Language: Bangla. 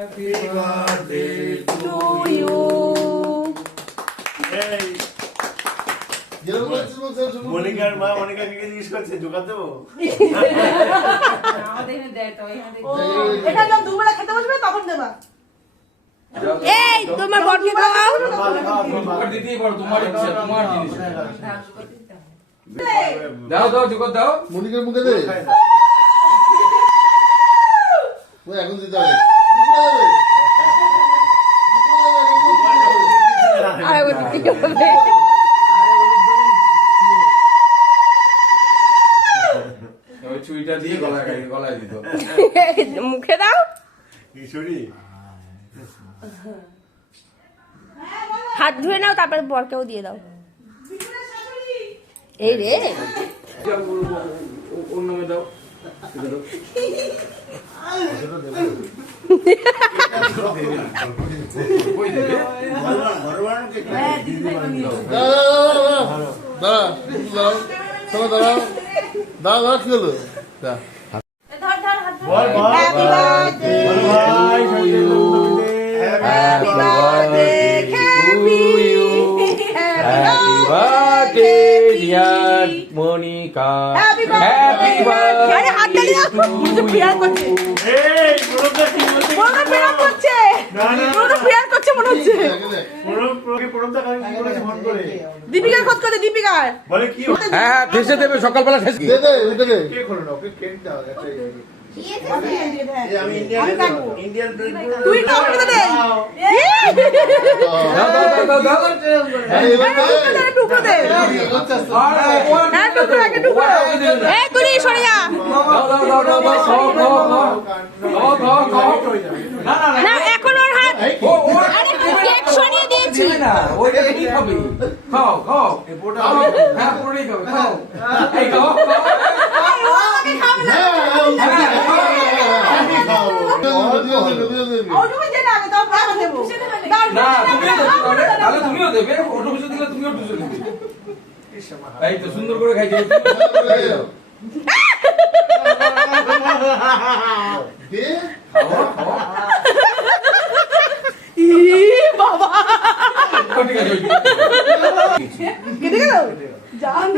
Happy birthday to you. মনিকার মা মনিকাকে জিজ্ঞেস করছে জোগাড় দেবো। এটা যখন দুবেলা খেতে বসবে তখন দেবা। এই তোমার বটকে খাও। দিতেই পারো, তোমার ইচ্ছা, তোমার জিনিস। দাও দাও জোগাড় দাও। মনিকার মুখে দে। ওই এখন দিতে হবে। আরে ওই কি হবে? ওই চুইটা দিয়ে গলায় দিত। মুখে দাও। কিশোরী হাত ধুয়ে নাও তারপরে বরকেও দিয়ে দাও। এই রে ওর নামে দাও। কই দেবে? দাদা কি হলো? বল বল Happy birthday বল ভাই Happy birthday Happy Happy birthday dear Monica. Happy birthday আরে হাত তালি দাও মুঝে প্রেয়ার করছে এই প্রণবদা কি বলছে? মনে প্রেয়ার করছে না না মনে প্রেয়ার করছে মনে হচ্ছে প্রণবদা কাকে কি বলেছে ফোন করে? দীপিকার খোঁজ করে দীপিকার বলে কি হ্যাঁ ফেসে দেবে সকালবেলা ফেসে। দে দে ওইটা দে। কে করলো না? ওকে কেক দাও একটা আমি আমি কাটবো। ইন্ডিয়ান তুই তো আমাকে দে দাও দাও দাও দাও। আরে এবার দে। টুকরো দে হ্যাঁ টুকরো আগে টুকরো এই তুই সরে যা দাও দাও দাও দাও দাও খাও খাও খাও খাও খাও। না না না না এখন ওর হাত ও ও আরে কেক সরিয়ে দিয়েছি না ওইটা কি খাবে? খাও খাও খাও। হ্যাঁ পুরোটাই খাও খাও। এই খাও খাও। ও আমাকে খাবে না আমি খাবো। ও তুমি দে না আমি তো খাবো দেব না তুমিও দেবে তাহলে তুমিও দেবে। অটো কিছু দিলে তুমিও কিছু দেবে। এই তো সুন্দর করে খাইছো। দে। ই বাবা ঠিক আছে কেটে গেল জান